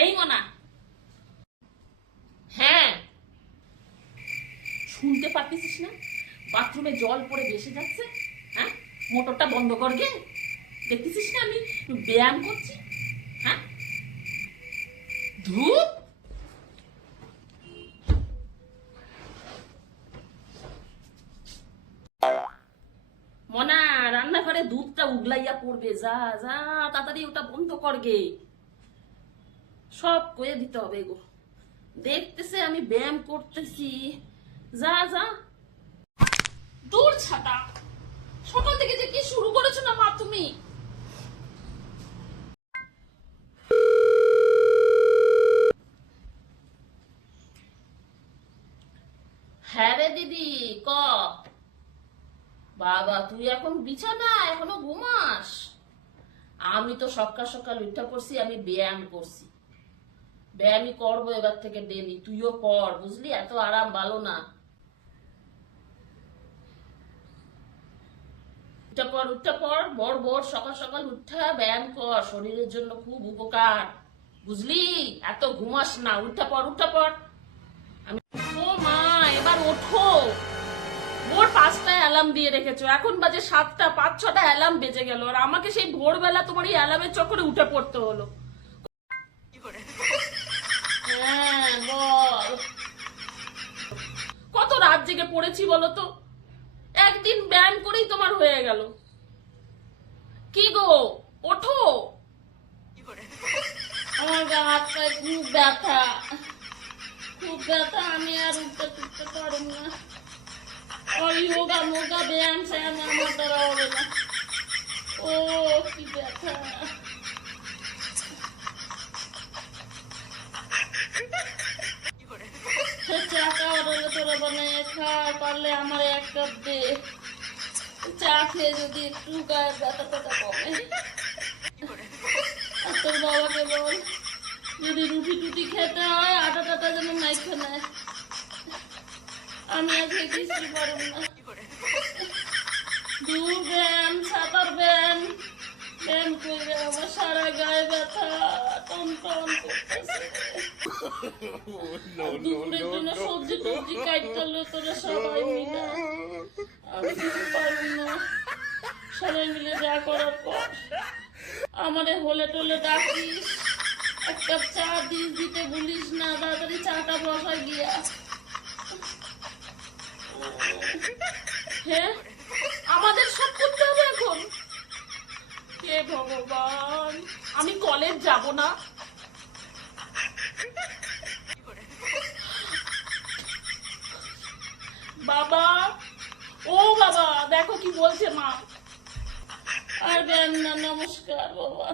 এই মনা। হ্যাঁ। শুনতে পারতেছিস না? বাথরুমে জল পড়ে ভেসে যাচ্ছে হ্যাঁ? মোটরটা বন্ধ কর গে। দেখতেছিস না আমি? ব্যায়াম করছি হ্যাঁ? ধূপ। মনা, রান্নাঘরে দুধটা উগলাইয়া পড়বে। যা যা, তাড়াতাড়ি ওটা বন্ধ কর গে। সব কয়ে দিতে হবে গো দেখতেছে আমি ব্যায়াম করতেছি। যা যা। দূর ছাতা। সকাল থেকে যে কি শুরু করেছ না মা তুমি? হ্যাঁ রে দিদি, ক? বাবা, তুই এখন বিছানা, এখনও ঘুমাস? আমি তো সকাল সকাল উঠা করছি আমি ব্যায়াম করছি। ব্যায়ামই করব এবার থেকে ডেলি। তুইও কর, বুঝলি? এত আরাম ভালো না। পর পর সকাল সকাল উঠা, ব্যায়াম কর, শরীরের জন্য খুব উপকার, বুঝলি? এত ঘুমাস না, উঠা পর উঠা পর আমি ও মা, এবার ওঠো। ভোর পাঁচটায় অ্যালার্ম দিয়ে রেখেছো। এখন বাজে সাতটা, পাঁচ ছটা অ্যালার্ম বেজে গেল। আর আমাকে সেই ভোরবেলা তোমার এই অ্যালার্মের চক্করে উঠে পড়তে হলো হ্যাঁ বল কত রাত জেগে পড়েছি বলতো? একদিন ব্যায়াম করেই তোমার হয়ে গেল। কি গো ওঠো। আমার গা হাত পায়ে খুব ব্যথা। খুব ব্যথা আমি আর উঠতে টুটতে পারব না। যোগা মোগা ব্যায়াম স্যায়াম আমার দ্বারা হবে না। ও কি ব্যথা। চা খাওয়ার তোরা বানিয়ে খা পারলে আমার এক কাপ দে। চা খেয়ে যদি একটু গায়ের ব্যথা ট্যাথা কমে। আর তোর বাবাকে বল, যদি রুটি টুটি খেতে হয়, আটা টাটা যেন মাইখে নেয়। আমি আজকে কিছুই পারব না। দু ব্যায়াম, সাঁতার ব্যায়াম। ব্যায়াম করে আমার সারা গায়ে ব্যথা টন টন করতেছে। দুপুরের জন্য সবজি টবজি কাটতে হলো তোরা সবাই মিলে। আমি কিছু পারব না। সবাই মিলে যা করার কর। আমারে হলে টলে ডাকিস। এক কাপ চা দিস দিতে বলিস না। তাড়াতাড়ি চাটা বসা গিয়া হ্যাঁ আমাদের সব করতে হবে এখন। হে ভগবান আমি কলেজ যাব না। বাবা ও বাবা দেখো কি বলছে মা। আর নমস্কার বাবা।